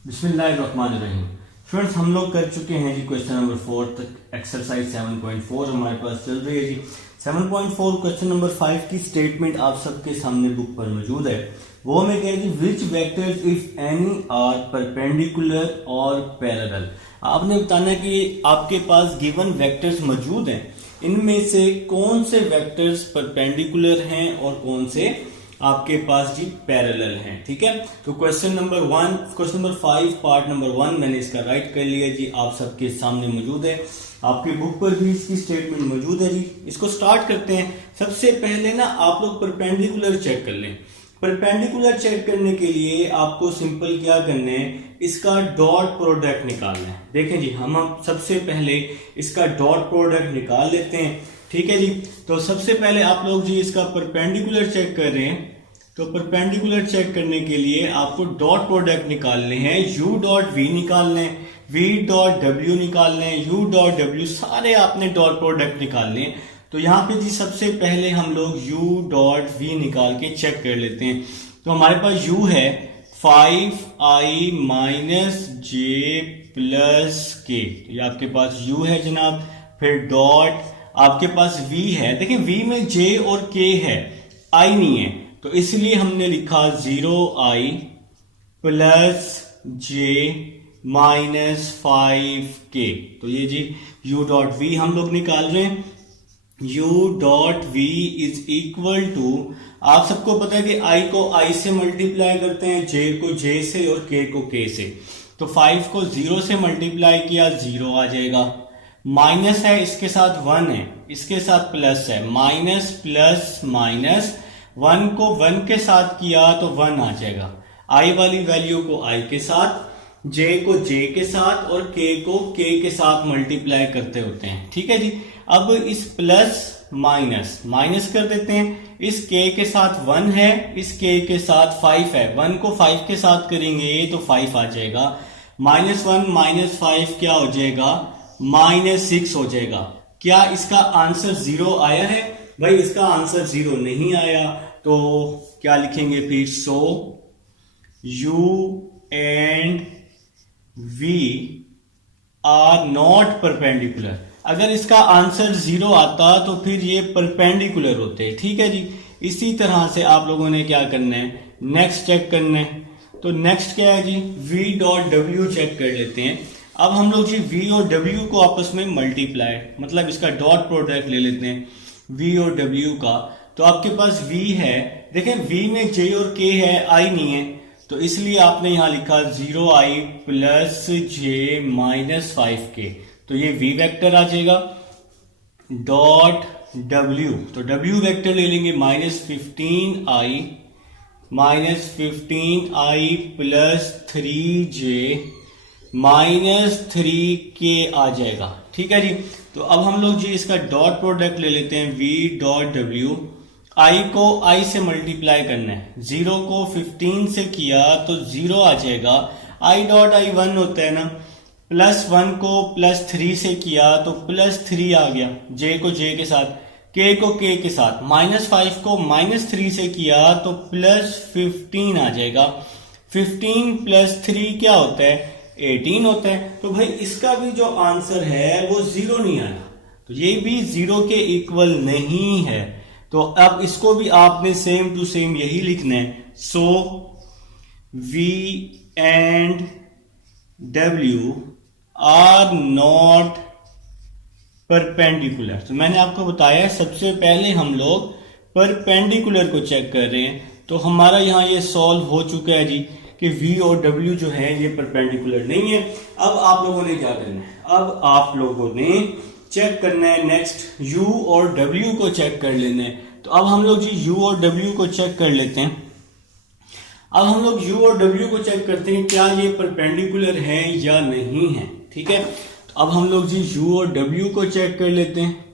बिस्मिल्लाहिर्रहमानिर्रहीम। फ्रेंड्स, हम लोग कर चुके हैं जी क्वेश्चन नंबर 4 तक। एक्सरसाइज 7.4 हमारे पास चल रही है जी। 7.4 क्वेश्चन नंबर 5 की स्टेटमेंट आप सबके सामने बुक पर मौजूद है। वो हमें कह रही है which vectors if any are perpendicular और पैरेलल। आपने बताना कि आपके पास गिवन वेक्टर्स मौजूद हैं, इनमें से कौन से वेक्टर्स परपेंडिकुलर हैं और कौन से आपके पास जी पैरेलल हैं। ठीक है, तो क्वेश्चन नंबर 5 पार्ट नंबर 1 मैंने इसका राइट कर लिया जी, आप सबके सामने मौजूद है। आपकी बुक पर भी इसकी स्टेटमेंट मौजूद है जी। इसको स्टार्ट करते हैं। सबसे पहले ना आप लोग परपेंडिकुलर चेक कर लें। परपेंडिकुलर चेक करने के लिए आपको सिंपल क्या करना है, इसका डॉट प्रोडक्ट निकालना है। देखें जी, हम सबसे पहले इसका डॉट प्रोडक्ट निकाल लेते हैं। ठीक है जी, तो सबसे पहले आप लोग जी इसका परपेंडिकुलर चेक कर रहे हैं, तो परपेंडिकुलर चेक करने के लिए आपको डॉट प्रोडक्ट निकालने हैं। u डॉट वी निकालने हैं, v डॉट w निकालने हैं, u डॉट w, सारे आपने डॉट प्रोडक्ट निकालने हैं। तो यहाँ पे जी सबसे पहले हम लोग u डॉट v निकाल के चेक कर लेते हैं। तो हमारे पास u है 5i माइनस जे प्लस के, ये आपके पास u है जनाब। फिर डॉट आपके पास v है। देखिए v में j और k है, i नहीं है, तो इसलिए हमने लिखा 0i plus j minus 5k। तो ये जी u डॉट v हम लोग निकाल रहे हैं। u dot v is equal to, आप सबको पता है कि i को i से मल्टीप्लाई करते हैं, j को j से और k को k से। तो 5 को 0 से मल्टीप्लाई किया 0 आ जाएगा, माइनस है इसके साथ 1 है, इसके साथ प्लस है, माइनस प्लस माइनस, 1 को 1 के साथ किया तो 1 आ जाएगा। i वाली वैल्यू को i के साथ, j को j के साथ और k को k के साथ मल्टीप्लाई करते होते हैं। ठीक है जी, अब इस प्लस माइनस माइनस कर देते हैं। इस k के साथ 1 है, इस k के साथ 5 है, 1 को 5 के साथ करेंगे तो 5 आ जाएगा। -1 माइनस 5 क्या हो जाएगा, -6 हो जाएगा। क्या इसका आंसर 0 आया है? भाई इसका आंसर 0 नहीं आया, तो क्या लिखेंगे फिर, so u and v are not perpendicular. अगर इसका आंसर 0 आता तो फिर ये परपेंडिकुलर होते। ठीक है जी, इसी तरह से आप लोगों ने क्या करना है, नेक्स्ट चेक करना है। तो नेक्स्ट क्या है जी, v डॉट w चेक कर लेते हैं। अब हम लोग जी v और w को आपस में मल्टीप्लाई, मतलब इसका डॉट प्रोडक्ट ले लेते हैं v और w का। तो आपके पास v है, देखें v में j और k है, i नहीं है, तो इसलिए आपने यहां लिखा 0i plus j minus 5k। तो ये v वेक्टर आ जाएगा। डॉट w, तो w वेक्टर ले लेंगे -15i plus 3j minus 3k आ जाएगा। ठीक है जी, तो अब हम लोग जी इसका डॉट प्रोडक्ट ले लेते हैं। v डॉट w, i को i से मल्टीप्लाई करना है, 0 को 15 से किया तो 0 आ जाएगा। i डॉट i 1 होता है ना, प्लस 1 को प्लस 3 से किया तो प्लस 3 आ गया, j को j के साथ, k को k के साथ, -5 को -3 से किया तो प्लस 15 आ जाएगा। 15 प्लस 3 क्या होता है, 18 होता है। तो भाई इसका भी जो आंसर है वो 0 नहीं आया, तो ये भी 0 के इक्वल नहीं है। तो अब इसको भी आपने सेम टू सेम यही लिखना है। So v and w are not perpendicular. तो मैंने आपको बताया सबसे पहले हम लोग परपेंडिकुलर को चेक कर रहे हैं। तो हमारा यहां ये सॉल्व हो चुका है जी कि v और w जो है ये परपेंडिकुलर नहीं है। अब आप लोगों ने क्या करना है, अब आप लोगों ने चेक करना है नेक्स्ट u और w को चेक कर लेना है। तो अब हम लोग जी u और w को चेक कर लेते हैं। अब हम लोग u और w को चेक करते हैं क्या ये परपेंडिकुलर है या नहीं है। ठीक है, तो अब हम लोग जी u और w को चेक कर लेते हैं।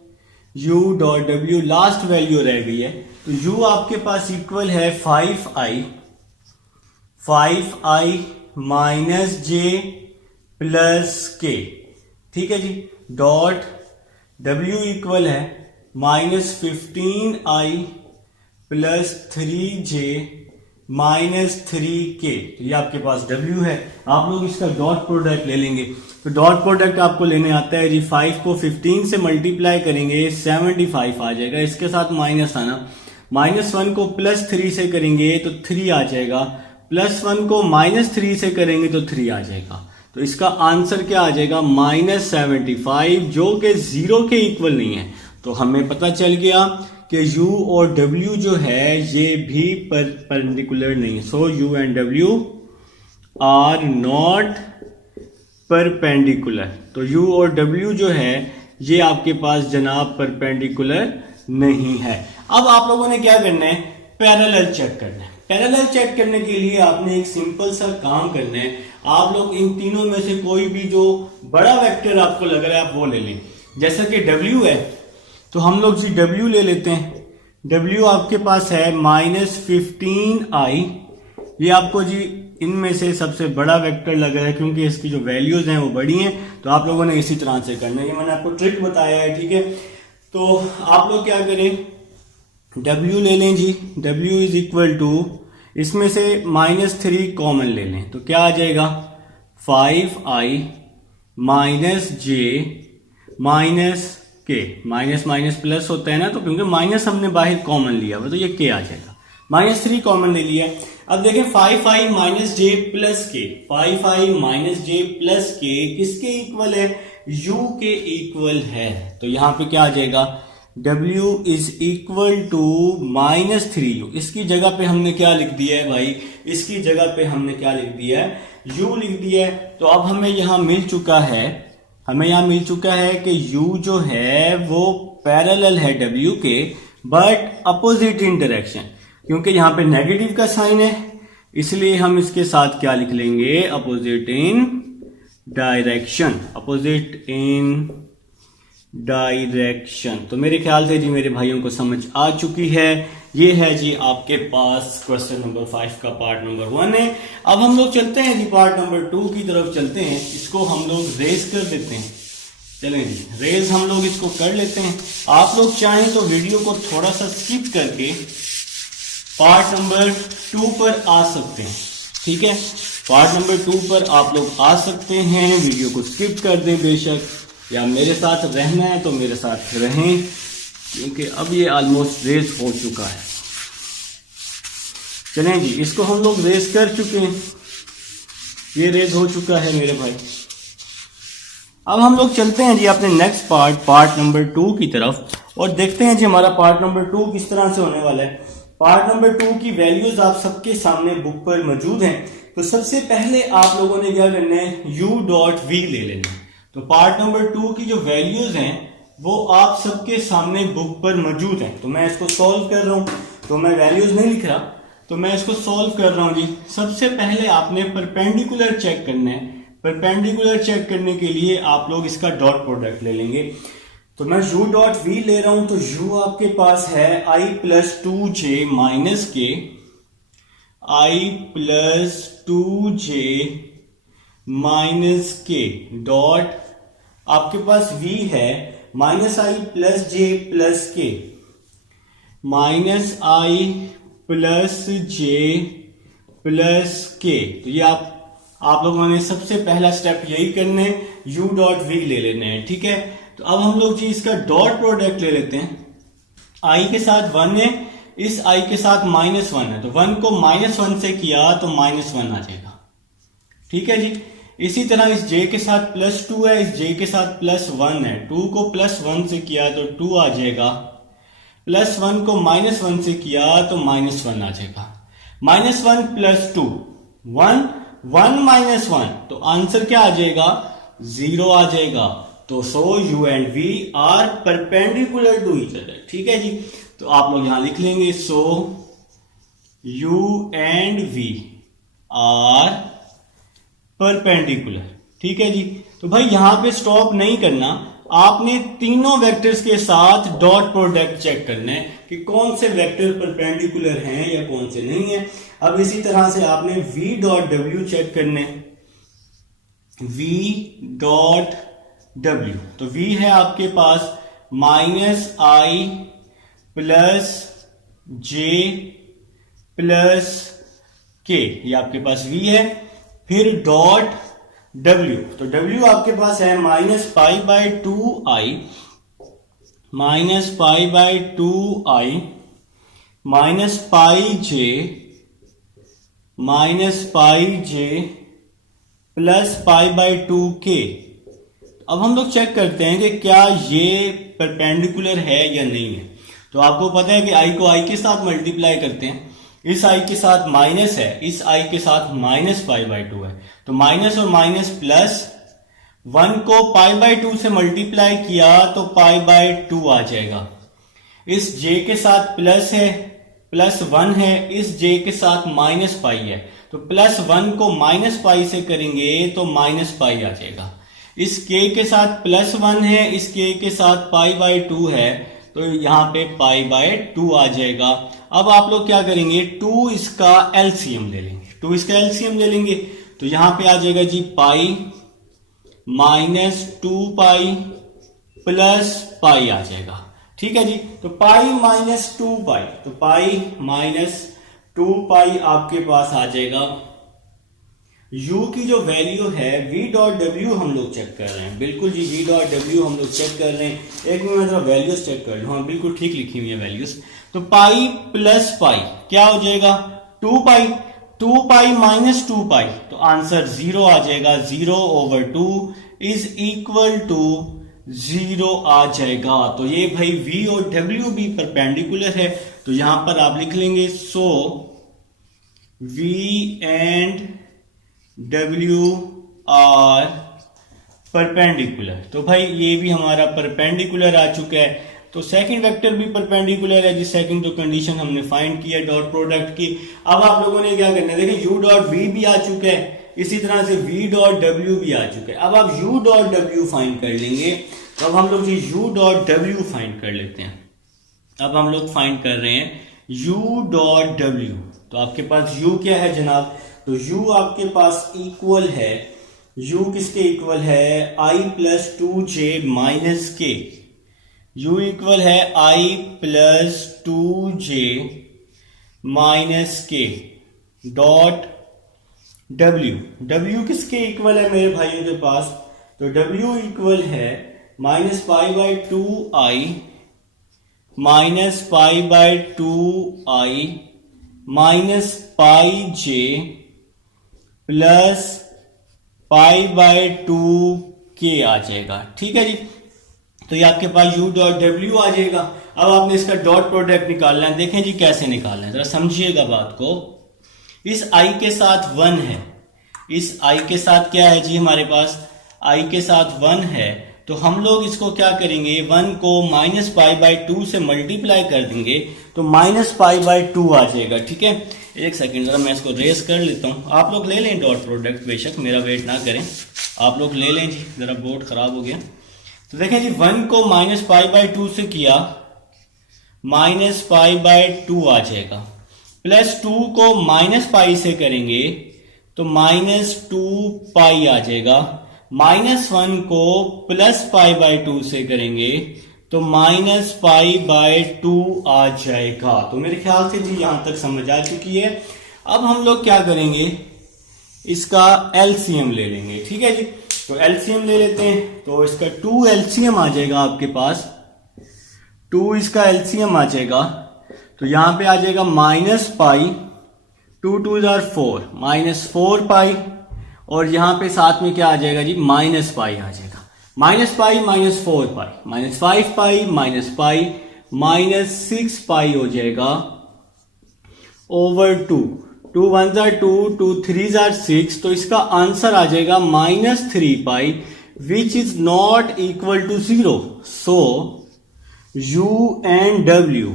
u dot w last value रह गई है, तो u आपके पास इक्वल है 5i minus j plus k। ठीक है जी, डॉट w इक्वल है -15i प्लस 3j -3k। तो ये आपके पास W है। आप लोग इसका डॉट प्रोडक्ट ले लेंगे। तो डॉट प्रोडक्ट आपको लेने आता है जी। 5 को 15 से मल्टीप्लाई करेंगे 75 आ जाएगा। इसके साथ माइनस आना, -1 को +3 से करेंगे तो 3 आ जाएगा, +1 को -3 से करेंगे तो 3 आ जाएगा। तो इसका आंसर क्या आ जाएगा? -75, जो कि 0 के इक्वल नहीं है। तो हमें पता चल गया कि U और W जो है ये भी परपेंडिकुलर नहीं है। So U and W are not perpendicular. तो U और W जो है ये आपके पास जनाब परपेंडिकुलर नहीं है। अब आप लोगों ने क्या करना है? पैरेलल चेक करना है। पैरेलल चेक करने के लिए आपने एक सिंपल सा काम करना है। आप लोग इन तीनों में से कोई भी जो बड़ा वेक्टर आपको लग रहा है आप वो ले लें। जैसा कि W है तो हम लोग जी W ले लेते हैं। W आपके पास है -15i। ये आपको जी इनमें से सबसे बड़ा वेक्टर लग रहा है क्योंकि इसकी जो वैल्यूज हैं वो बड़ी हैं। तो आप लोगों ने इसी तरह से करना है। ये मैंने आपको ट्रिक बताया है, ठीक है। तो आप लोग क्या करें? W ले लें जी। W इज इक्वल टू, इसमें से -3 कॉमन ले लें तो क्या आ जाएगा? 5i -j -k। Minus minus plus होता है ना, तो क्योंकि माइनस हमने बाहर कॉमन लिया हुआ तो ये k आ जाएगा। -3 कॉमन ले लिया। अब देखें 5i -j + k, 5i -j + k किसके इक्वल है? u के इक्वल है। तो यहां पे क्या आ जाएगा? W is equal to -3u। इसकी जगह पे हमने क्या लिख दिया है भाई? इसकी जगह पे हमने क्या लिख दिया है? u लिख दिया है। तो अब हमें यहां मिल चुका है कि u जो है वो पैरेलल है W के, बट अपोजिट इन डायरेक्शन। क्योंकि यहां पे नेगेटिव का साइन है इसलिए हम इसके साथ क्या लिख लेंगे? Opposite in direction. Opposite in direction. तो मेरे ख्याल से जी मेरे भाइयों को समझ आ चुकी है। ये है जी आपके पास क्वेश्चन नंबर 5 का पार्ट नंबर 1 है। अब हम लोग चलते हैं जी पार्ट नंबर 2 की तरफ चलते हैं। इसको हम लोग रेज कर देते हैं। चलें जी, रेज हम लोग इसको कर लेते हैं। आप लोग चाहें तो वीडियो को थोड़ा सा स्किप करके पार्ट नंबर 2 पर आ सकते हैं, ठीक है। पार्ट नंबर 2 पर आप लोग आ सकते हैं। वीडियो को स्किप कर दें बेशक, या मेरे साथ रहना है तो मेरे साथ रहें, क्योंकि अब ये ऑलमोस्ट रेस हो चुका है। चलें जी, इसको हम लोग रेस कर चुके हैं। ये रेस हो चुका है मेरे भाई। अब हम लोग चलते हैं जी अपने नेक्स्ट पार्ट नंबर 2 की तरफ, और देखते हैं जी हमारा पार्ट नंबर 2 किस तरह से होने वाला है। पार्ट नंबर 2 की वैल्यूज आप सबके सामने बुक पर मौजूद हैं। तो सबसे पहले आप लोगों ने क्या करना है? u.v ले लेना है। तो पार्ट नंबर 2 की जो वैल्यूज हैं वो आप सबके सामने बुक पर मौजूद हैं। तो मैं इसको सॉल्व कर रहा हूं, तो मैं वैल्यूज नहीं लिख रहा, तो मैं इसको सॉल्व कर रहा हूं जी। सबसे पहले आपने परपेंडिकुलर चेक करना है। परपेंडिकुलर चेक करने के लिए आप लोग इसका डॉट प्रोडक्ट ले लेंगे। तो मैं u.v ले रहा हूं। तो u आपके पास है i + 2j - k, i + 2j - k dot आपके पास v है -i + j + k, -i + j + k। तो ये आप लोगों ने सबसे पहला स्टेप यही करना है, u.v ले लेना है, ठीक है। तो अब हम लोग जी इसका डॉट प्रोडक्ट ले लेते हैं। i के साथ 1 है, इस i के साथ -1 है, तो 1 को -1 से किया तो -1 आ जाएगा, ठीक है जी। इसी तरह इस j के साथ +2 है, इस j के साथ +1 है, 2 को +1 से किया तो 2 आ जाएगा, +1 को -1 से किया तो -1 आ जाएगा। -1 + 2 1 1 - 1, तो आंसर क्या आ जाएगा? 0 आ जाएगा। तो so u and v are perpendicular to each other, ठीक है जी। तो आप लोग यहां लिख लेंगे, so u and v are perpendicular, ठीक है जी। तो भाई यहां पे स्टॉप नहीं करना, आपने तीनों वेक्टर्स के साथ डॉट प्रोडक्ट चेक करना है कि कौन से वेक्टर परपेंडिकुलर हैं या कौन से नहीं है। अब इसी तरह से आपने v.w चेक करना है, v.w। तो v है आपके पास -i + j + के, ये आपके पास v है, फिर डॉट w, तो w आपके पास है minus pi by 2i minus pi by 2i minus pi j plus pi by 2k। अब हम लोग चेक करते हैं कि क्या ये परपेंडिकुलर है या नहीं है। तो आपको पता है कि i को i के साथ मल्टीप्लाई करते हैं, इस i के साथ माइनस है, इस i के साथ माइनस पाई बाय 2 है, तो माइनस और माइनस प्लस, 1 को पाई बाय 2 से मल्टीप्लाई किया तो पाई बाय 2 आ जाएगा। इस j के साथ प्लस है, प्लस 1 है, इस j के साथ माइनस पाई है, तो प्लस 1 को माइनस पाई से करेंगे तो माइनस पाई आ जाएगा। इस k के साथ प्लस 1 है, इस k के साथ पाई बाय 2 है, तो यहां पे पाई बाय 2 आ जाएगा। अब आप लोग क्या करेंगे, 2 इसका एलसीएम ले लेंगे, 2 इसका एलसीएम ले लेंगे, तो यहां पे आ जाएगा जी pi minus 2 pi plus pi आ जाएगा। ठीक है जी, तो पाई माइनस 2 पाई, तो पाई माइनस 2 पाई आपके पास आ जाएगा। u की जो वैल्यू है v डॉट w हम लोग चेक कर रहे हैं, बिल्कुल जी v डॉट w हम लोग चेक कर रहे हैं। एक मिनट जरा वैल्यूज चेक कर लो, हाँ बिल्कुल ठीक लिखी हुई है वैल्यूज। तो पाई प्लस पाई क्या हो जाएगा, 2 पाई, 2 पाई माइनस 2 पाई, तो आंसर 0 आ जाएगा। 0/2 इज इक्वल टू 0 आ जाएगा। तो ये भाई v और w भी परपेंडिकुलर है, तो यहां पर आप लिख लेंगे so v and W are perpendicular. तो भाई ये भी हमारा परपेंडिकुलर आ चुका है, तो सेकंड वेक्टर भी परपेंडिकुलर है जी। सेकंड जो कंडीशन हमने फाइंड किया डॉट प्रोडक्ट की। अब आप लोगों ने क्या करना है, देखिए u डॉट v भी आ चुका है, इसी तरह से v डॉट w भी आ चुका है। अब आप u डॉट w फाइंड कर लेंगे, तो अब हम लोग जी u डॉट w फाइंड कर लेते हैं। अब हम लोग फाइंड कर रहे हैं u डॉट w, तो आपके पास u क्या है जनाब, तो u आपके पास इक्वल है, u किसके इक्वल है, i प्लस 2j माइनस के। u इक्वल है i प्लस 2j माइनस के डॉट w किसके इक्वल है मेरे भाइयों के पास, तो w इक्वल है minus pi by 2i minus pi by 2i minus pi j plus pi by 2k आ जाएगा। ठीक है जी, तो ये आपके पास u डॉट w आ जाएगा। अब आपने इसका डॉट प्रोडक्ट निकालना है, देखें जी कैसे निकालना है, जरा समझिएगा बात को। इस i के साथ 1 है, इस i के साथ क्या है जी, हमारे पास i के साथ 1 है, तो हम लोग इसको क्या करेंगे, 1 को माइनस पाई बाय 2 से मल्टीप्लाई कर देंगे, तो माइनस पाई बाय 2 आ जाएगा। ठीक है, एक सेकंड जरा मैं इसको रेस कर लेता हूँ। आप लोग ले लें डॉट प्रोडक्ट, बेशक मेरा वेट ना करें, आप लोग ले लें जी, जरा बोर्ड खराब हो गया। तो देखें जी 1 को माइनस पाई बाय 2 से किया, माइनस पाई बाय 2 आ जाएगा, प्लस 2 को माइनस पाई से करेंगे तो माइनस 2 पाई आ जाएगा, माइनस 1 को प्लस पाई बाय 2 से करेंगे तो माइनस पाई बाय 2 आ जाएगा। तो मेरे ख्याल से जी यहां तक समझ आ चुकी है। अब हम लोग क्या करेंगे, इसका एलसीएम ले लेंगे। ठीक है जी, तो एलसीएम ले लेते हैं, तो इसका 2 एलसीएम आ जाएगा आपके पास, 2 इसका एलसीएम आ जाएगा, तो यहां पे आ जाएगा माइनस पाई, 2 2 4 माइनस 4 पाई, और यहां पे साथ में क्या आ जाएगा जी, माइनस पाई आ जाएगा, minus pi minus 4 pi minus 5 pi minus pi minus 6 पाई हो जाएगा ओवर 2, 2 1 2, 2 3 6, तो इसका आंसर आ जाएगा minus 3 pi which is not equal to 0। So u and w,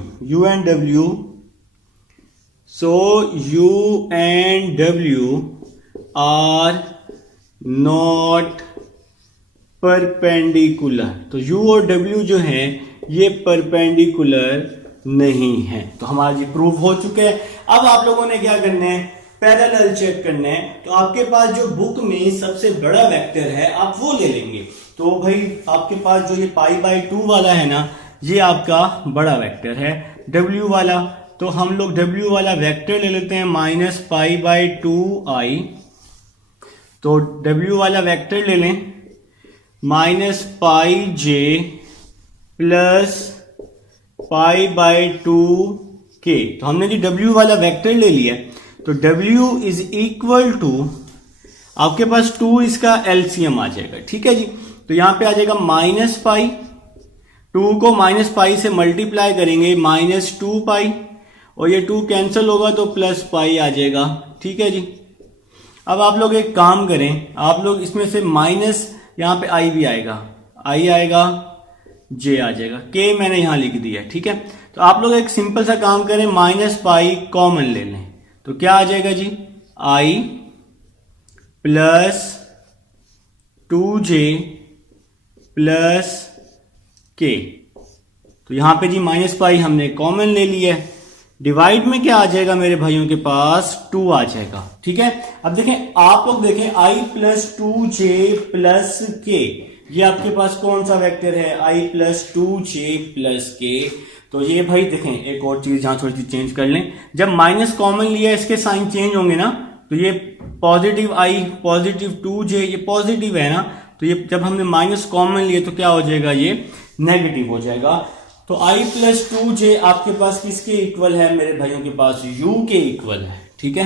so u and w are not perpendicular. तो u और w जो है ये परपेंडिकुलर नहीं है। तो हमारा जी प्रूव हो चुका है। अब आप लोगों ने क्या करना है, पैरेलल चेक करना है। तो आपके पास जो बुक में सबसे बड़ा वेक्टर है आप वो ले लेंगे। तो भाई आपके पास जो ये पाई बाय 2 वाला है ना, ये आपका बड़ा वेक्टर है w वाला। तो हम लोग W वाला वेक्टर ले लेते हैं -π/2i। तो W वाला वेक्टर ले लें -πj प्लस π/2k। तो हमने जी W वाला वेक्टर ले लिया, तो W इज इक्वल टू, आपके पास 2 इसका एलसीएम आ जाएगा, ठीक है जी। तो यहां पे आ जाएगा -π, 2 को -π से मल्टीप्लाई करेंगे -2π, और ये 2 कैंसिल होगा तो +π आ जाएगा, ठीक है जी। अब आप लोग एक काम करें, आप लोग इसमें से माइनस, यहां पे i भी आएगा, i आएगा, j आ जाएगा, k मैंने यहां लिख दिया, ठीक है। तो आप लोग एक सिंपल सा काम करें, -π कॉमन ले लें, तो क्या आ जाएगा जी, i plus 2j plus k। तो यहां पे जी -π हमने कॉमन ले लिया है। डिवाइड में क्या आ जाएगा मेरे भाइयों के पास, 2 आ जाएगा, ठीक है। अब देखें, आप लोग देखें, i plus 2j plus k, ये आपके पास कौन सा वेक्टर है, i plus 2j plus k। तो ये भाई देखें, एक और चीज यहां थोड़ी सी चेंज कर लें, जब माइनस कॉमन लिया इसके साइन चेंज होंगे ना, तो ये पॉजिटिव i पॉजिटिव 2j ये पॉजिटिव है ना, तो ये जब हमने माइनस कॉमन लिए तो क्या हो जाएगा, ये नेगेटिव हो जाएगा। तो i प्लस 2j आपके पास किसके इक्वल है मेरे भाइयों के पास, u के इक्वल है, ठीक है।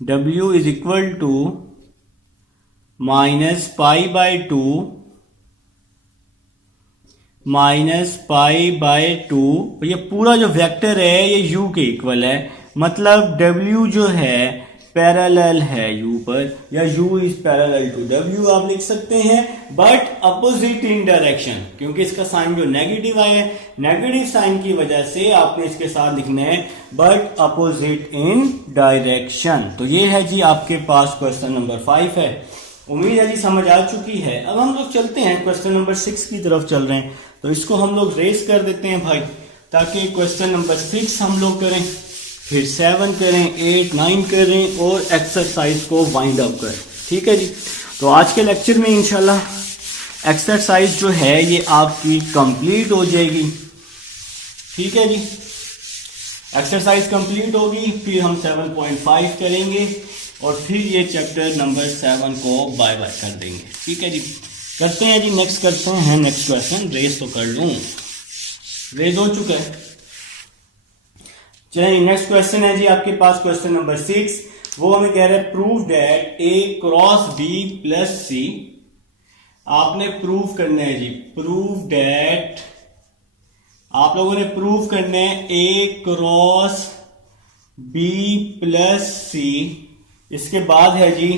w इज इक्वल टू -π/2 -π/2, ये पूरा जो वेक्टर है ये u के इक्वल है, मतलब w जो है पैरेलल है u पर, या u is parallel to w आप लिख सकते हैं, बट अपोजिट इन डायरेक्शन, क्योंकि इसका साइन जो नेगेटिव आया है, नेगेटिव साइन की वजह से आपने इसके साथ लिखना है बट अपोजिट इन डायरेक्शन। तो ये है जी आपके पास क्वेश्चन नंबर 5 है। उम्मीद है जी समझ आ चुकी है। अब हम लोग चलते हैं क्वेश्चन नंबर 6 की तरफ चल रहे हैं, तो इसको हम लोग रेस कर देते हैं भाई, ताकि क्वेश्चन नंबर 6 हम लोग करें, फिर 7 करें, 8, 9 करें और एक्सरसाइज को वाइंड अप करें, ठीक है जी। तो आज के लेक्चर में इंशाल्लाह एक्सरसाइज जो है ये आपकी कंप्लीट हो जाएगी, ठीक है जी। एक्सरसाइज कंप्लीट होगी, फिर हम 7.5 करेंगे और फिर ये चैप्टर नंबर 7 को बाय बाय कर देंगे, ठीक है जी। करते हैं जी, नेक्स्ट करते हैं नेक्स्ट क्वेश्चन। रेस तो कर लूं, रेस हो चुका है। चलिए नेक्स्ट क्वेश्चन है जी आपके पास क्वेश्चन नंबर 6। वो हमें कह रहा है prove that a cross b plus c। आपने प्रूव करना है जी, प्रूव दैट, आप लोगों ने प्रूव करना है a cross b plus c, इसके बाद है जी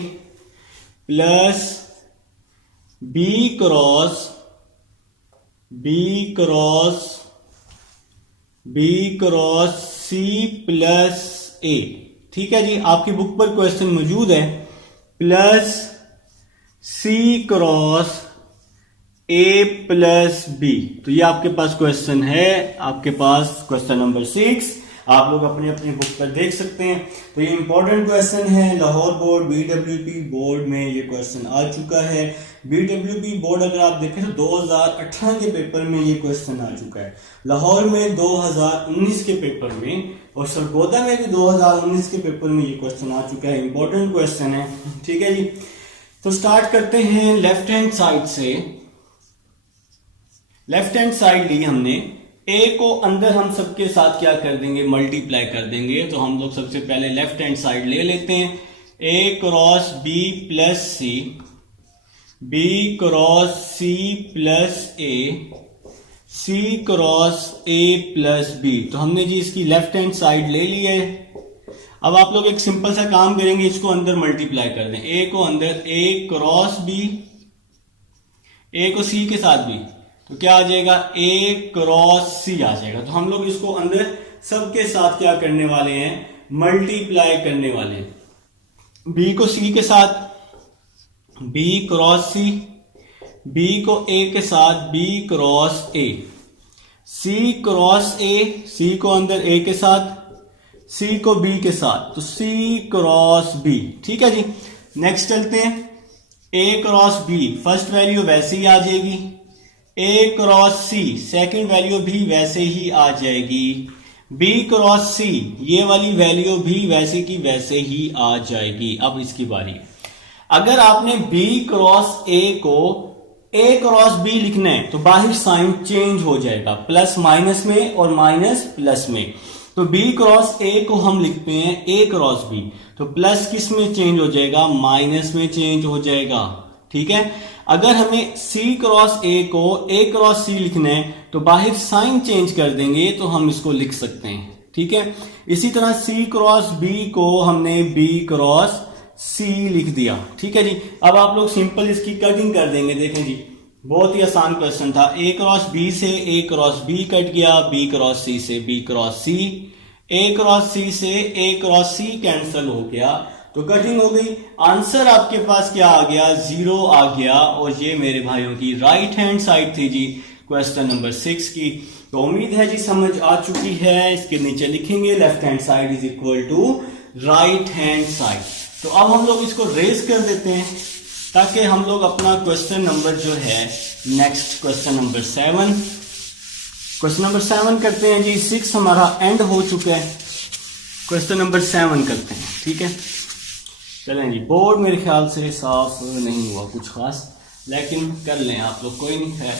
plus b cross c plus a, ठीक है जी। आपकी बुक पर क्वेश्चन मौजूद है, plus c cross a plus b। तो ये आपके पास क्वेश्चन है, आपके पास क्वेश्चन नंबर 6, आप लोग अपने अपने बुक पर देख सकते हैं। तो ये इंपॉर्टेंट क्वेश्चन है, लाहौर बोर्ड BWP बोर्ड में ये क्वेश्चन आ चुका है। BWP बोर्ड अगर आप देखें तो 2018 के पेपर में ये क्वेश्चन आ चुका है, लाहौर में 2019 के पेपर में, और सरगोदा में भी 2019 के पेपर में ये क्वेश्चन आ चुका है। इंपॉर्टेंट क्वेश्चन है, ठीक है जी। तो स्टार्ट करते हैं लेफ्ट हैंड साइड से। लेफ्ट हैंड साइड ली हमने, a को अंदर हम सबके साथ क्या कर देंगे, मल्टीप्लाई कर देंगे। तो हम लोग सबसे पहले लेफ्ट हैंड साइड ले लेते हैं, a cross b plus c, b cross c plus a, c cross a plus b। तो हमने जी इसकी लेफ्ट हैंड साइड ले ली है। अब आप लोग एक सिंपल सा काम करेंगे, इसको अंदर मल्टीप्लाई कर दें, a को अंदर, a क्रॉस b, a को c के साथ भी, तो क्या आ जाएगा, a क्रॉस c आ जाएगा। तो हम लोग इसको अंदर सबके साथ क्या करने वाले हैं, मल्टीप्लाई करने वाले हैं। b को c के साथ b क्रॉस c, b को a के साथ b cross a, c cross a, c को अंदर a के साथ, c को b के साथ, तो c क्रॉस b, ठीक है जी। नेक्स्ट चलते हैं, a cross b, first value वैसे ही आ जाएगी, a cross c, second value भी वैसे ही आ जाएगी, बी क्रॉस सी, ये वाली वैल्यू भी वैसे की वैसे ही आ जाएगी। अब इसकी बारी, अगर आपने बी क्रॉस ए को ए क्रॉस बी लिखना है तो बाहर साइन चेंज हो जाएगा, प्लस माइनस में और माइनस प्लस में। तो बी क्रॉस ए को हम लिखते हैं ए क्रॉस बी, तो प्लस किस में चेंज हो जाएगा, माइनस में चेंज हो जाएगा। ठीक है, अगर हमें सी क्रॉस ए को ए क्रॉस सी लिखना है तो बाहर साइन चेंज कर देंगे तो हम इसको लिख सकते हैं। ठीक है, इसी तरह सी क्रॉस बी को हमने बी क्रॉस सी लिख दिया। ठीक है जी, अब आप लोग सिंपल इसकी कटिंग कर देंगे। देखें जी, बहुत ही आसान क्वेश्चन था। ए क्रॉस बी से ए क्रॉस बी कट गया, बी क्रॉस सी से बी क्रॉस सी, ए क्रॉस सी से ए क्रॉस सी कैंसिल हो गया, तो कटिंग हो गई। आंसर आपके पास क्या आ गया, 0 आ गया। और ये मेरे भाइयों की राइट हैंड साइड थी जी क्वेश्चन नंबर 6 की। तो उम्मीद है जी समझ आ चुकी है। इसके नीचे लिखेंगे left hand side is equal to right hand side. तो अब हम लोग इसको रेज कर देते हैं ताकि हम लोग अपना क्वेश्चन नंबर जो है next question number 7, question number 7 करते हैं जी। 6 हमारा एंड हो चुका है, क्वेश्चन नंबर 7 करते हैं। ठीक है, चलें जी। बोर्ड मेरे ख्याल से साफ नहीं हुआ कुछ खास, लेकिन कर लें आप लोग, कोई नहीं, खैर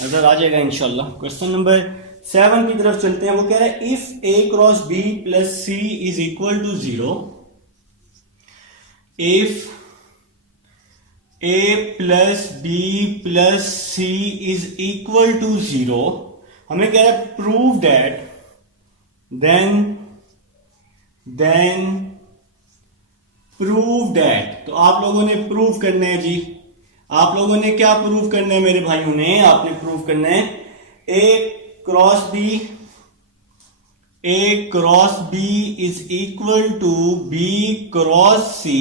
नजर आ जाएगा इंशाल्लाह। क्वेश्चन नंबर 7 की तरफ चलते हैं। वो कह रहा है if A cross B plus C is equal to 0, if A plus B plus C is equal to 0, हमें कह रहा है prove that then prove that. तो आप लोगों ने प्रूव करना है जी। आप लोगों ने क्या प्रूव करना है मेरे भाइयों ने, आपने प्रूव करना है a cross B is equal to b cross C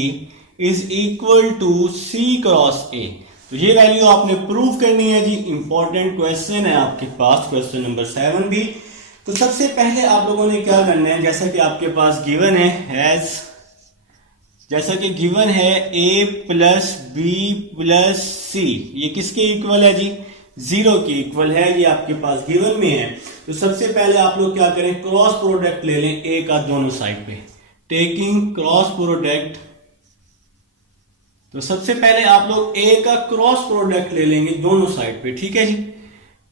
is equal to c cross a. तो ये वैल्यू आपने प्रूव करनी है जी। इंपॉर्टेंट क्वेश्चन है आपके पास, क्वेश्चन नंबर 7 भी। तो सबसे पहले आप लोगों ने क्या करना है, जैसा कि आपके पास गिवन है, जैसा कि गिवन है a प्लस बी प्लस सी, ये किसके इक्वल है जी, 0 के इक्वल है। ये आपके पास गिवन में है। तो सबसे पहले आप लोग क्या करें, क्रॉस प्रोडक्ट ले लें a का दोनों साइड पे, टेकिंग क्रॉस प्रोडक्ट। तो सबसे पहले आप लोग a का क्रॉस प्रोडक्ट ले लेंगे दोनों साइड पे। ठीक है जी,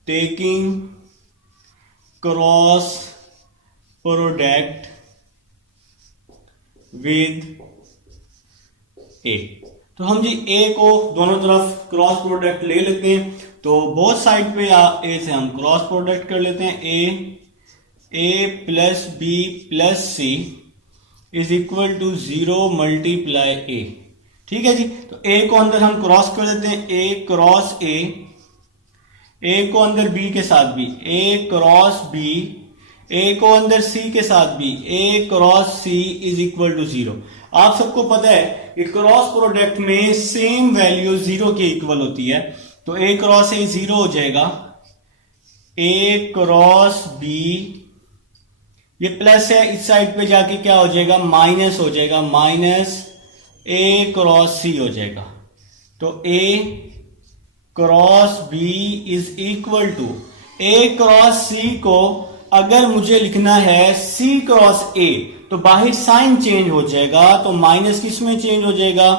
टेकिंग क्रॉस प्रोडक्ट विद ए। तो हम जी ए को दोनों तरफ क्रॉस प्रोडक्ट ले लेते हैं। तो बोथ साइड पे ए से हम क्रॉस प्रोडक्ट कर लेते हैं। A plus B plus C is equal to 0 multiply a. ठीक है जी, तो ए को अंदर हम क्रॉस कर देते हैं, ए क्रॉस ए को अंदर बी के साथ भी, ए क्रॉस बी, ए को अंदर सी के साथ भी, A cross C is equal to 0। आप सबको पता है कि क्रॉस प्रोडक्ट में सेम वैल्यू 0 के इक्वल होती है। तो ए क्रॉस ए 0 हो जाएगा, ए क्रॉस बी, ये प्लस है, इस साइड पे जाके क्या हो जाएगा, माइनस हो जाएगा, माइनस ए क्रॉस सी हो जाएगा। तो a cross B is equal to, a cross c को अगर मुझे लिखना है सी क्रॉस ए, तो बाहर साइन चेंज हो जाएगा। तो माइनस किस में चेंज हो जाएगा,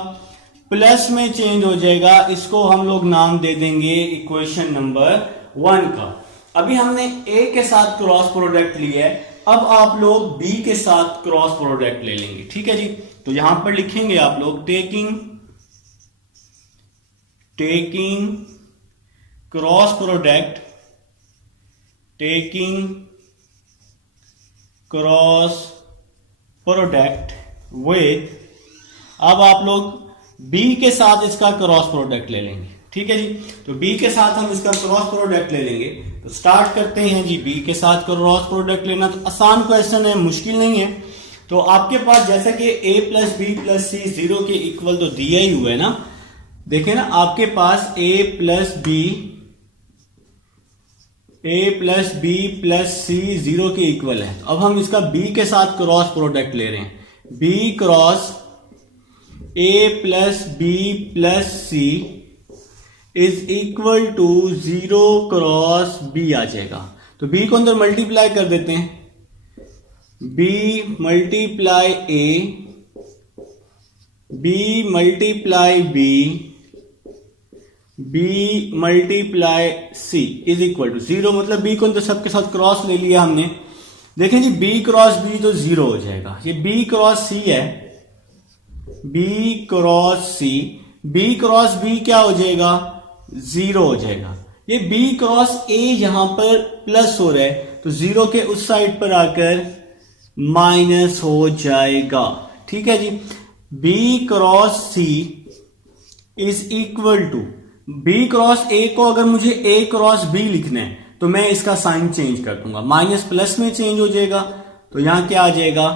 प्लस में चेंज हो जाएगा। इसको हम लोग नाम दे देंगे इक्वेशन नंबर 1 का। अभी हमने ए के साथ क्रॉस प्रोडक्ट लिया है, अब आप लोग बी के साथ क्रॉस प्रोडक्ट ले लेंगे। ठीक है जी, तो यहां पर लिखेंगे आप लोग taking cross product, taking cross product with, अब आप लोग बी के साथ इसका क्रॉस प्रोडक्ट ले लेंगे। ठीक है जी, तो बी के साथ हम इसका क्रॉस प्रोडक्ट ले लेंगे। तो स्टार्ट करते हैं जी, बी के साथ क्रॉस प्रोडक्ट लेना तो आसान क्वेश्चन है, मुश्किल नहीं है। तो आपके पास जैसा कि a प्लस बी प्लस सी 0 के इक्वल तो दिया ही हुआ है ना, देखें ना, आपके पास a प्लस बी प्लस सी 0 के इक्वल है। अब हम इसका b के साथ क्रॉस प्रोडक्ट ले रहे हैं, b क्रॉस a प्लस B plus C is equal to 0 cross b आ जाएगा। तो b को अंदर मल्टीप्लाई कर देते हैं, b multiply a, b multiply b, b multiply c is equal to 0। मतलब b को तो सबके साथ क्रॉस ले लिया हमने। देखें जी b क्रॉस b तो 0 हो जाएगा। ये b क्रॉस c है, b cross c, b cross b क्या हो जाएगा, 0 हो जाएगा। ये b क्रॉस a यहां पर प्लस हो रहा है तो 0 के उस साइड पर आकर माइनस हो जाएगा। ठीक है जी। b cross c is equal to, b cross a को अगर मुझे a क्रॉस b लिखना है तो मैं इसका साइन चेंज कर दूंगा, माइनस प्लस में चेंज हो जाएगा। तो यहां क्या आ जाएगा,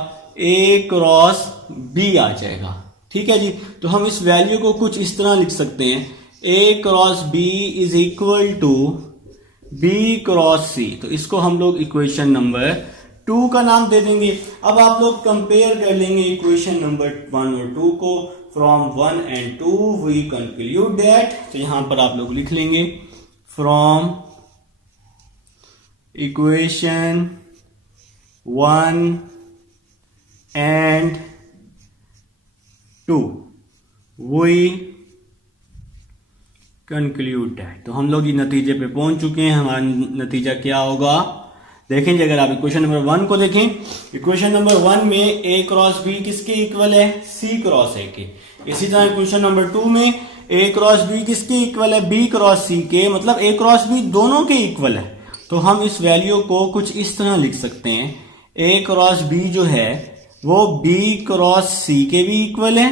a क्रॉस b आ जाएगा। ठीक है जी। तो हम इस वैल्यू को कुछ इस तरह लिख सकते हैं, a cross b is equal to b cross c। तो इसको हम लोग इक्वेशन नंबर 2 का नाम दे देंगे। अब आप लोग कंपेयर कर लेंगे इक्वेशन नंबर 1 और 2 को। From 1 and 2 we conclude that, तो यहां पर आप लोग लिख लेंगे from equation 1 and 2 we conclude that. तो हम लोग ये नतीजे पे पहुंच चुके हैं। हमारा नतीजा क्या होगा, देखेंगे अगर आप इक्वेशन नंबर 1 को देखें, इक्वेशन नंबर 1 में a क्रॉस b किसके इक्वल है, c क्रॉस a के। इसी तरह इक्वेशन नंबर 2 में a क्रॉस b किसके इक्वल है, b क्रॉस c के। मतलब a क्रॉस b दोनों के इक्वल है। तो हम इस वैल्यू को कुछ इस तरह लिख सकते हैं, a क्रॉस b जो है वो b क्रॉस c के भी इक्वल है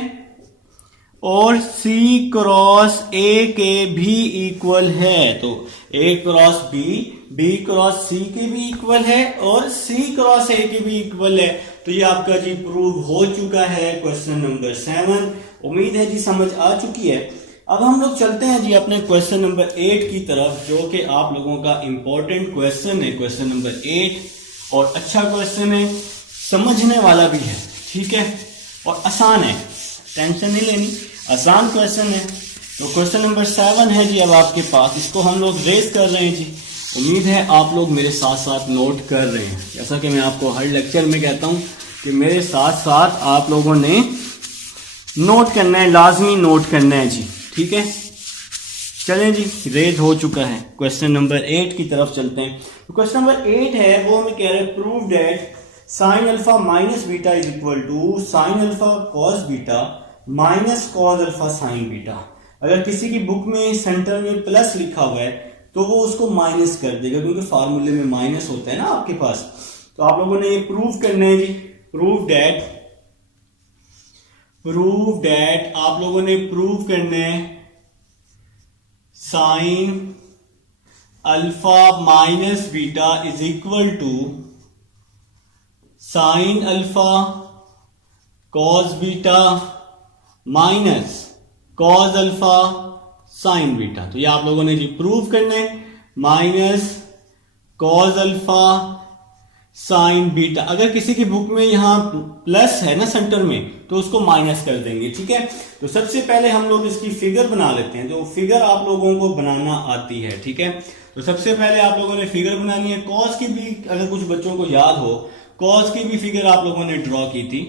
और c क्रॉस a के भी इक्वल है। तो a cross b cross c के भी इक्वल है और c क्रॉस a के भी इक्वल है। तो ये आपका जी प्रूव हो चुका है क्वेश्चन नंबर 7। उम्मीद है जी समझ आ चुकी है। अब हम लोग चलते हैं जी अपने क्वेश्चन नंबर 8 की तरफ, जो कि आप लोगों का इंपॉर्टेंट क्वेश्चन है, क्वेश्चन नंबर 8। और अच्छा क्वेश्चन है, समझने वाला भी है, ठीक है, और आसान है, टेंशन नहीं लेनी, आसान क्वेश्चन है। तो क्वेश्चन नंबर 7 है जी अब आपके पास, इसको हम लोग रेज कर रहे हैं जी। उम्मीद है आप लोग मेरे साथ साथ नोट कर रहे हैं। जैसा कि मैं आपको हर लेक्चर में कहता हूं कि मेरे साथ साथ आप लोगों ने नोट करना है, लाजमी नोट करना है जी। ठीक है, चलें जी, रेज हो चुका है। क्वेश्चन नंबर 8 की तरफ चलते हैं। तो क्वेश्चन नंबर 8 है वो हमें कह रहे हैं prove that sine alpha minus beta is equal to sine alpha cos beta minus cos alpha sine beta. अगर किसी की बुक में सेंटर में प्लस लिखा हुआ है तो वो उसको माइनस कर देगा, क्योंकि फार्मूले में माइनस होता है ना आपके पास। तो आप लोगों ने ये प्रूव करना है जी। प्रूव दैट आप लोगों ने प्रूव करना है sine alpha minus beta is equal to sine alpha cos beta minus cos alpha sine beta. तो ये आप लोगों ने जी प्रूव करना है, minus cos alpha sine beta. अगर किसी की बुक में यहां प्लस है ना सेंटर में तो उसको माइनस कर देंगे। ठीक है, तो सबसे पहले हम लोग इसकी फिगर बना लेते हैं। तो फिगर आप लोगों को बनाना आती है, ठीक है। तो सबसे पहले आप लोगों ने फिगर बनानी है। कॉस की भी अगर कुछ बच्चों को याद हो, कॉस की भी फिगर आप लोगों ने ड्रॉ की थी।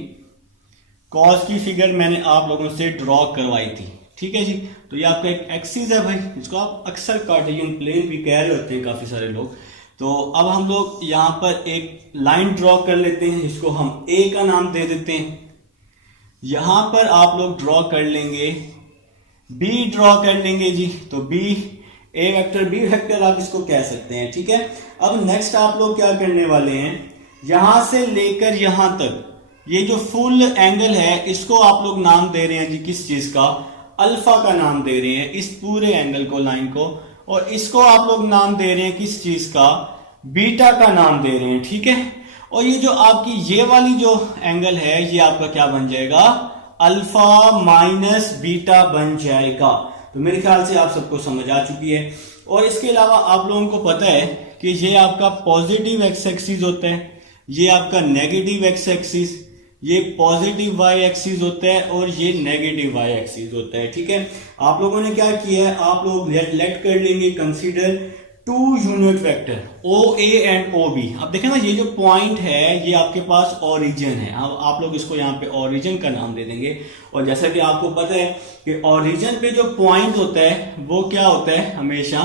कॉस की फिगर मैंने आप लोगों से ड्रॉ करवाई थी, ठीक है जी। तो ये आपका एक एक्सिस है भाई, जिसको आप अक्सर कार्टेशियन प्लेन भी कह रहे होते हैं काफी सारे लोग। तो अब हम लोग यहां पर एक लाइन ड्रॉ कर लेते हैं, जिसको हम ए का नाम दे देते हैं। यहां पर आप लोग ड्रॉ कर लेंगे, बी ड्रॉ कर लेंगे जी। तो बी ए वेक्टर बी वेक्टर आप इसको कह सकते हैं, ठीक है। अब नेक्स्ट आप लोग क्या करने वाले हैं, यहां से लेकर यहां तक ये जो फुल एंगल है इसको आप लोग नाम दे रहे हैं जी, किस चीज का, अल्फा का नाम दे रहे हैं इस पूरे एंगल को, लाइन को। और इसको आप लोग नाम दे रहे हैं किस चीज का, बीटा का नाम दे रहे हैं, ठीक है। और ये जो आपकी ये वाली जो एंगल है ये आपका क्या बन जाएगा, अल्फा माइनस बीटा बन जाएगा। तो मेरे ख्याल से आप सबको समझ आ चुकी है। और इसके अलावा आप लोगों को पता है कि ये आपका पॉजिटिव एक्स एक्सिस होता है, ये आपका नेगेटिव एक्स एक्सिस, ये पॉजिटिव वाई एक्सिस होता है और ये नेगेटिव वाई एक्सिस होता है, ठीक है। आप लोगों ने क्या किया है, आप लोग लेट कर लेंगे consider two unit vector O A and O B. अब देखें ना, ये जो पॉइंट है ये आपके पास ओरिजिन है। अब आप लोग इसको यहाँ पे ओरिजिन का नाम दे देंगे। और जैसा कि आपको पता है कि ओरिजिन पे जो पॉइंट होता है वो क्या होता है, हमेशा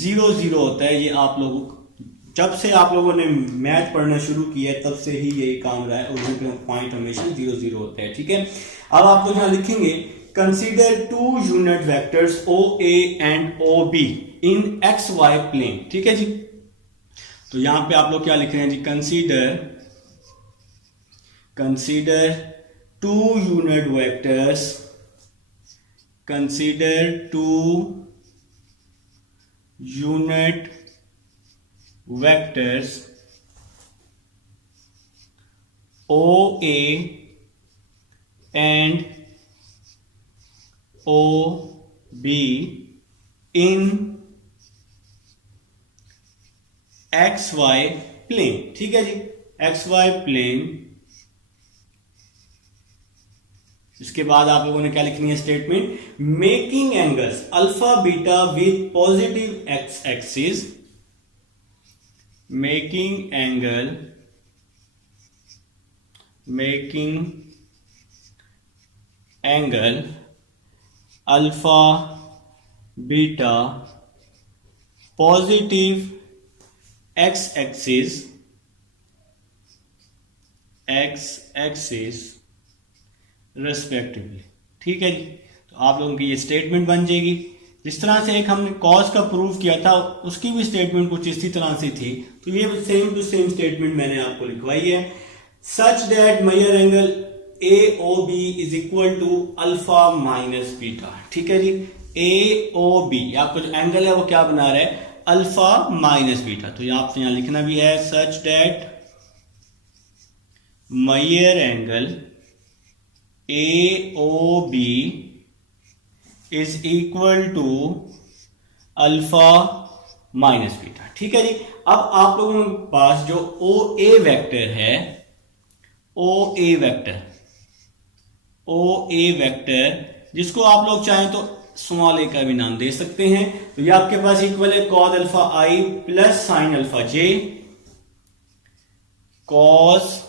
0 0 होता है। ये आप लोग जब से आप लोगों ने मैथ पढ़ना शुरू किया है तब से ही यही काम रहा है, ओरिजिन पे पॉइंट हमेशा 0 0 होता है। ठीक है, अब आप लोग यहाँ लिखेंगे consider two unit vectors O A and O B in x Y plane. ठीक है जी, तो यहां पे आप लोग क्या लिख रहे हैं जी, consider two unit vectors, consider two unit vectors O A and O B in x Y plane. ठीक है जी, एक्स वाई प्लेन। इसके बाद आप लोगों ने क्या लिखनी है statement, making angles alpha beta with positive x axis, making angle alpha beta positive x axis respectively. ठीक है जी, तो आप लोगों की ये स्टेटमेंट बन जाएगी। जिस तरह से एक हमने कॉस का प्रूव किया था उसकी भी स्टेटमेंट कुछ इसी तरह से थी, तो ये सेम टू सेम स्टेटमेंट मैंने आपको लिखवाई है। Such that measure angle A O B is equal to alpha minus beta. ठीक है जी, ए ओ बी आपका जो एंगल है वो क्या बना रहा है, अल्फा माइनस बीटा। तो आपसे यहां लिखना भी है such that measure angle A O B is equal to alpha minus beta. ठीक है जी, अब आप लोगों के पास जो ओ ए वेक्टर है, ओ ए वेक्टर जिसको आप लोग चाहें तो स्मॉल ए का भी नाम दे सकते हैं। तो ये आपके पास इक्वल है cos alpha i plus sine alpha j, cos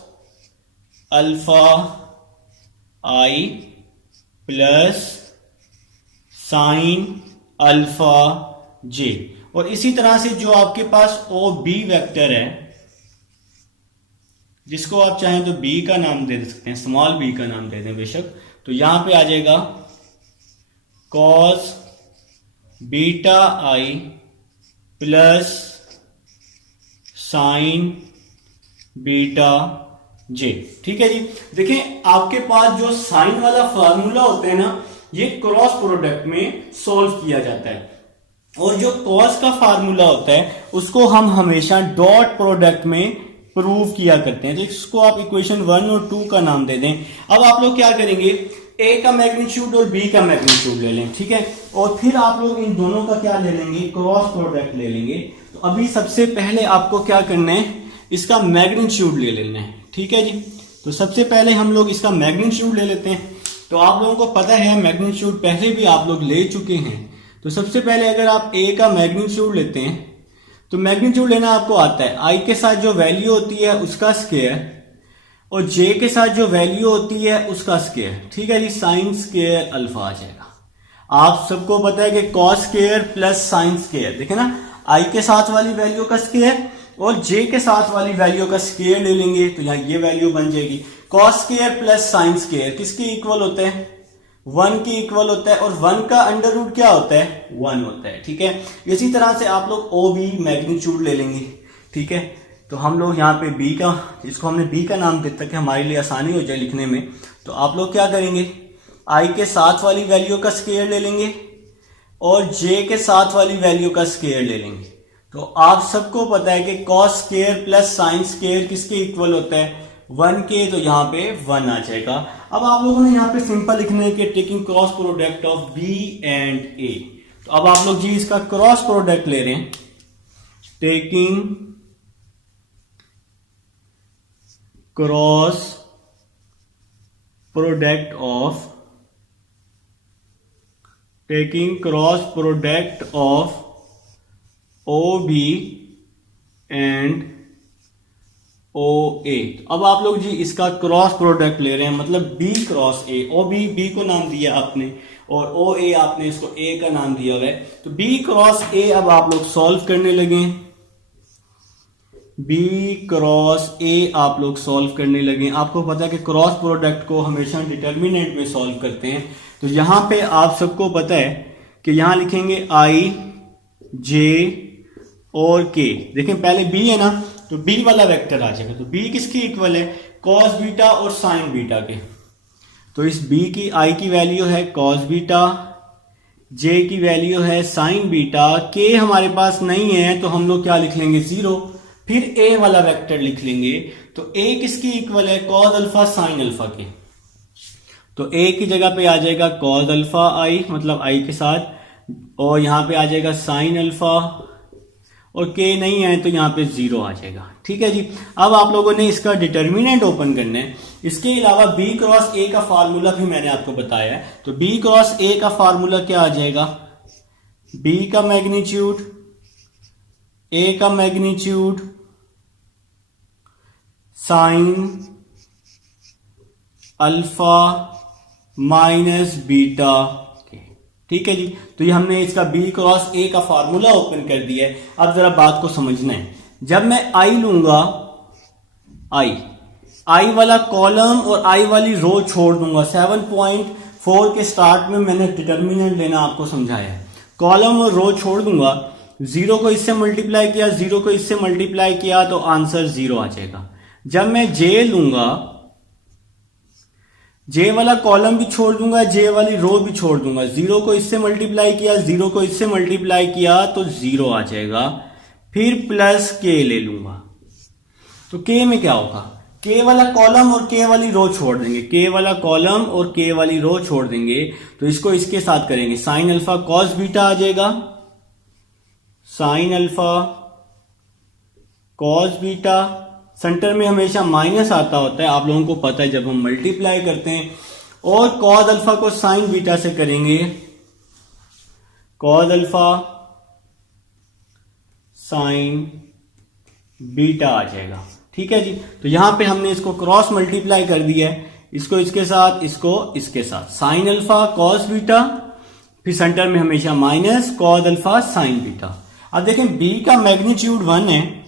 alpha i plus sine alpha j. और इसी तरह से जो आपके पास ओ बी वेक्टर है जिसको आप चाहें तो बी का नाम दे सकते हैं, स्मॉल बी का नाम दे दें बेशक। तो यहां पे आ जाएगा कॉस बीटा आई प्लस साइन बीटा जे। ठीक है जी, देखें आपके पास जो साइन वाला फार्मूला होता है ना, ये क्रॉस प्रोडक्ट में सॉल्व किया जाता है, और जो कॉस का फार्मूला होता है उसको हम हमेशा डॉट प्रोडक्ट में प्रूव किया करते हैं। तो इसको आप इक्वेशन 1 और 2 का नाम दे दें। अब आप लोग क्या करेंगे, ए का मैग्नीट्यूड और बी का मैग्नीट्यूड ले लें। ठीक है, और फिर आप लोग इन दोनों का क्या ले लेंगे, क्रॉस प्रोडक्ट ले लेंगे। तो अभी सबसे पहले आपको क्या करना है, इसका मैग्नीट्यूड ले लेना है। ठीक है जी, तो सबसे पहले हम लोग इसका मैग्नीट्यूड ले लेते हैं। तो आप लोगों को पता है मैग्नीट्यूड पहले भी आप लोग ले चुके हैं। तो सबसे पहले अगर आप ए का मैग्नीट्यूड लेते हैं तो मैग्नीट्यूड लेना आपको आता है, आई के साथ जो वैल्यू होती है उसका स्क्वायर और जे के साथ जो वैल्यू होती है उसका स्क्वायर। ठीक है जी, साइन स्क्वायर अल्फा आ जाएगा। आप सबको पता है कि cos square plus sine square, देखे ना, आई के साथ वाली वैल्यू का स्क्वायर और जे के साथ वाली वैल्यू का स्क्वायर ले लेंगे तो यहाँ ये वैल्यू बन जाएगी। Cos square plus sine square किसके इक्वल होता है, 1 के इक्वल होता है, और 1 का अंडर रूट क्या होता है, 1 होता है। ठीक है, इसी तरह से आप लोग ओ बी मैग्नीट्यूड ले लेंगे। ठीक है, तो हम लोग यहाँ पे बी का, इसको हमने बी का नाम देता कि हमारे लिए आसानी हो जाए लिखने में। तो आप लोग क्या करेंगे, आई के साथ वाली वैल्यू का स्क्वायर ले लेंगे और जे के साथ वाली वैल्यू का स्क्वायर ले लेंगे। तो आप सबको पता है कि cos square plus sine square किसके इक्वल होता है, 1 के। तो यहाँ पे 1 आ जाएगा। अब आप लोगों ने यहाँ पे सिंपल लिखना है कि taking cross product of b and a. तो अब आप लोग जी इसका क्रॉस प्रोडक्ट ले रहे हैं, taking cross product of o b and o a. अब आप लोग जी इसका क्रॉस प्रोडक्ट ले रहे हैं, मतलब B cross A. O B, B को नाम दिया आपने, और ओ ए आपने इसको ए का नाम दिया हुआ है। तो बी क्रॉस ए अब आप लोग सॉल्व करने लगे, बी क्रॉस ए आप लोग सॉल्व करने लगे। आपको पता है कि क्रॉस प्रोडक्ट को हमेशा डिटर्मिनेंट में सॉल्व करते हैं। तो यहां पे आप सबको पता है कि यहां लिखेंगे आई जे और के। देखें पहले बी है ना, तो बी वाला वेक्टर आ जाएगा। तो बी किसकी इक्वल है? कॉस बीटा और साइन बीटा के। तो इस बी की आई की वैल्यू है कॉस बीटा, जे की वैल्यू है साइन बीटा, के हमारे पास नहीं है तो हम लोग क्या लिख लेंगे? 0। फिर ए वाला वेक्टर लिख लेंगे। तो ए किसकी इक्वल है? कॉस अल्फा साइन अल्फा के। तो ए की जगह पे आ जाएगा कॉस अल्फा आई, मतलब आई के साथ, और यहां पे आ जाएगा साइन अल्फा, और के नहीं है तो यहां पे 0 आ जाएगा। ठीक है जी। अब आप लोगों ने इसका डिटर्मिनेंट ओपन करना है। इसके अलावा बी क्रॉस ए का फार्मूला भी मैंने आपको बताया है। तो बी क्रॉस ए का फार्मूला क्या आ जाएगा? बी का मैग्नीट्यूड, ए का magnitude, sign alpha minus beta. ठीक है जी। तो ये हमने इसका बी क्रॉस ए का फार्मूला ओपन कर दिया है। अब जरा बात को समझना है। जब मैं आई लूंगा, आई वाला कॉलम और आई वाली रो छोड़ दूंगा। 7.4 के स्टार्ट में मैंने डिटर्मिनेंट लेना आपको समझाया है। कॉलम और रो छोड़ दूंगा, 0 को इससे मल्टीप्लाई किया, 0 को इससे मल्टीप्लाई किया, तो आंसर 0 आ जाएगा। जब मैं जे लूंगा, जे वाला कॉलम भी छोड़ दूंगा, जे वाली रो भी छोड़ दूंगा, 0 को इससे मल्टीप्लाई किया, 0 को इससे मल्टीप्लाई किया, तो 0 आ जाएगा। फिर प्लस के ले लूंगा। तो के में क्या होगा? के वाला कॉलम और के वाली रो छोड़ देंगे, के वाला कॉलम और के वाली रो छोड़ देंगे। तो इसको इसके साथ करेंगे, साइन अल्फा कॉस बीटा आ जाएगा, sine alpha cos beta. Centre में हमेशा माइनस आता होता है, आप लोगों को पता है जब हम मल्टीप्लाई करते हैं। और कॉस अल्फा को साइन बीटा से करेंगे, कॉस अल्फा साइन बीटा आ जाएगा। ठीक है जी। तो यहां पे हमने इसको क्रॉस मल्टीप्लाई कर दिया है, इसको इसके साथ, इसको इसके साथ, साइन अल्फा कॉस बीटा, फिर सेंटर में हमेशा minus, cos alpha sine beta. अब देखें बी का मैग्नीट्यूड 1 है,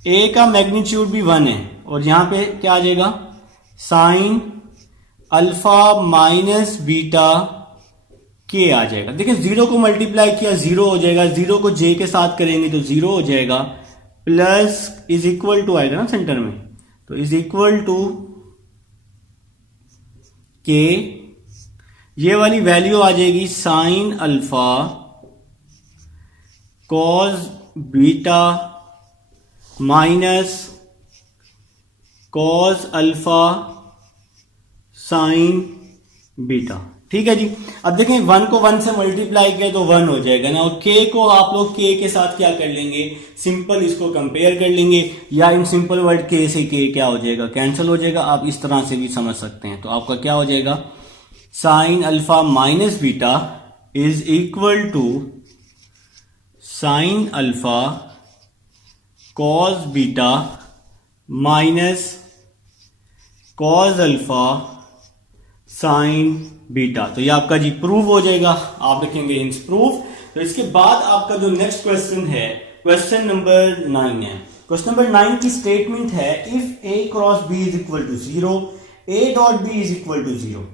ए का मैग्नीट्यूड भी 1 है, और यहां पे क्या आ जाएगा? साइन अल्फा माइनस बीटा के आ जाएगा। देखिए 0 को मल्टीप्लाई किया 0 हो जाएगा, 0 को जे के साथ करेंगे तो 0 हो जाएगा, प्लस इज इक्वल टू आएगा ना सेंटर में, तो इज इक्वल टू के, ये वाली वैल्यू आ जाएगी sign alpha cos beta minus cos alpha sine beta. ठीक है जी। अब देखें 1 को 1 से मल्टीप्लाई किया तो 1 हो जाएगा ना, और के को आप लोग के के साथ क्या कर लेंगे? सिंपल इसको कंपेयर कर लेंगे, या इन सिंपल वर्ड के से के क्या हो जाएगा? कैंसिल हो जाएगा। आप इस तरह से भी समझ सकते हैं। तो आपका क्या हो जाएगा? Sine alpha minus beta is equal to sine alpha cos beta minus cos alpha sine beta. तो ये आपका जी प्रूव हो जाएगा, आप लिखेंगे हिंस प्रूव। तो इसके बाद आपका जो नेक्स्ट क्वेश्चन है, क्वेश्चन नंबर 9 है। क्वेश्चन नंबर 9 की स्टेटमेंट है, if A cross B is equal to 0, A dot B is equal to 0।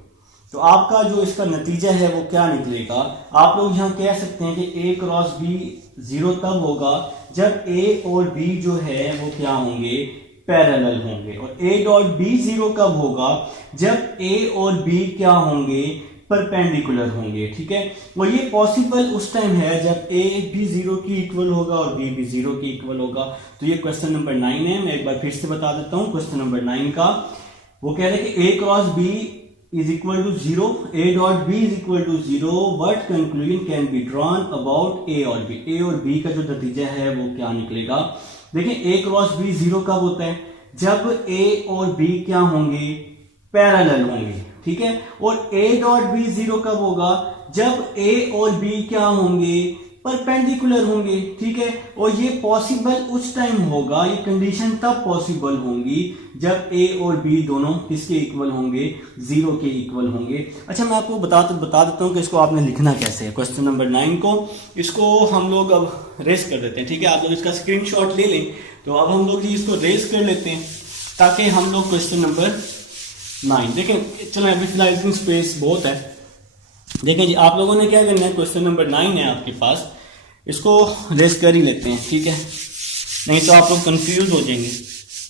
तो आपका जो इसका नतीजा है वो क्या निकलेगा? आप लोग यहां कह सकते हैं कि ए क्रॉस बी 0 तब होगा जब ए और बी जो है वो क्या होंगे? पैरेलल होंगे। और ए डॉट बी 0 कब होगा? जब ए और बी क्या होंगे? परपेंडिकुलर होंगे। ठीक है। और ये पॉसिबल उस टाइम है जब ए भी 0 की इक्वल होगा और बी भी 0 की इक्वल होगा। तो ये क्वेश्चन नंबर 9 है। मैं एक बार फिर से बता देता हूं क्वेश्चन नंबर 9 का। वो कह रहे हैं कि a cross b is equal to 0, a dot b is equal to 0, what conclusion can be drawn about a और b? a और b का जो नतीजा है वो क्या निकलेगा? देखिए a क्रॉस b 0 कब होता है? जब a और b क्या होंगे? पैरेलल होंगे। ठीक है। और a डॉट b 0 कब होगा? जब a और b क्या होंगे? परपेंडिकुलर होंगे, ठीक है। और ये पॉसिबल उस टाइम होगा, ये कंडीशन तब पॉसिबल होंगी जब ए और बी दोनों किसके इक्वल होंगे, 0 के इक्वल होंगे। अच्छा, मैं आपको बता देता हूँ कि इसको आपने लिखना कैसे है। क्वेश्चन नंबर 9 को, इसको हम लोग अब रेस कर देते हैं, ठीक है। आप लोग इसका स्क्रीनशॉट ले लें। तो अब हम लोग जी इसको रेस कर लेते हैं ताकि हम लोग क्वेश्चन नंबर 9 देखें। चलो अभी फिलहाल इतनी स्पेस बहुत है। देखें जी, आप लोगों ने क्या करना है, क्वेश्चन नंबर 9 है आपके पास, इसको रेस कर ही लेते हैं, ठीक है, नहीं तो आप लोग कंफ्यूज हो जाएंगे।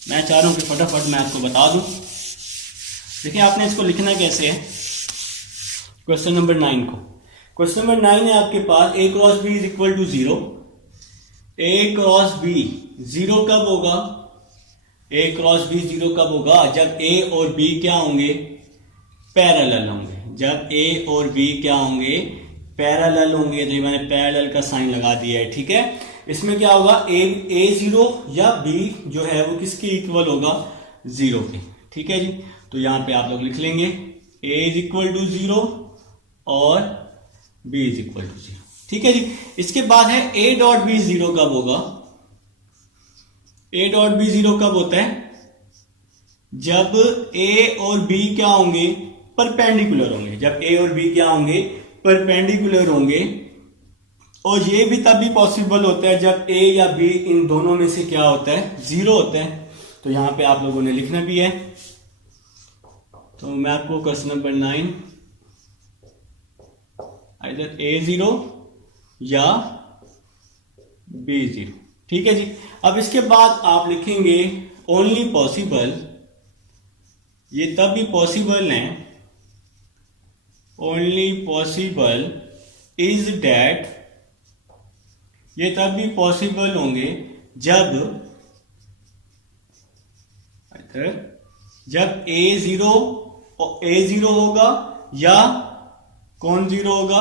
मैं चाह रहा हूँ कि फटाफट मैं आपको बता दूं। देखिए, आपने इसको लिखना कैसे है क्वेश्चन नंबर 9 को। क्वेश्चन नंबर 9 है आपके पास, a cross B is equal to 0। A cross b 0 कब होगा, ए क्रॉस बी 0 कब होगा, जब ए और बी क्या होंगे, पैरेलल होंगे। जब ए और बी क्या होंगे, पैरेलल होंगे। तो मैंने पैरेलल का साइन लगा दिया है, ठीक है। इसमें क्या होगा, ए 0 या बी जो है वो किसके इक्वल होगा, 0 के, ठीक है जी। तो यहां पे आप लोग लिख लेंगे ए इज इक्वल टू 0 और बी इज इक्वल टू 0, ठीक है जी। इसके बाद है ए डॉट बी 0 कब होगा, ए डॉट बी 0 कब होता है, जब ए और बी क्या होंगे, परपेंडिकुलर होंगे। जब ए और बी क्या होंगे, परपेंडिकुलर होंगे। और ये भी तब भी पॉसिबल होता है जब ए या बी इन दोनों में से क्या होता है, 0 होता है। तो यहां पे आप लोगों ने लिखना भी है। तो मैं आपको क्वेश्चन नंबर 9 आइदर ए 0 या बी 0, ठीक है जी। अब इसके बाद आप लिखेंगे ओनली पॉसिबल, ये तब भी पॉसिबल है, ओनली पॉसिबल इज डैट, ये तब भी पॉसिबल होंगे जब ए 0 होगा या कौन 0 होगा,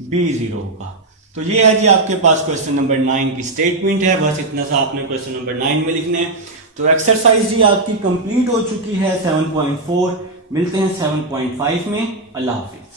बी 0 होगा। तो ये है जी आपके पास क्वेश्चन नंबर 9 की स्टेटमेंट है। बस इतना सा आपने क्वेश्चन नंबर 9 में लिखना है। तो एक्सरसाइज जी आपकी कंप्लीट हो चुकी है 7.4। मिलते हैं 7.5 में। अल्लाह हाफिज।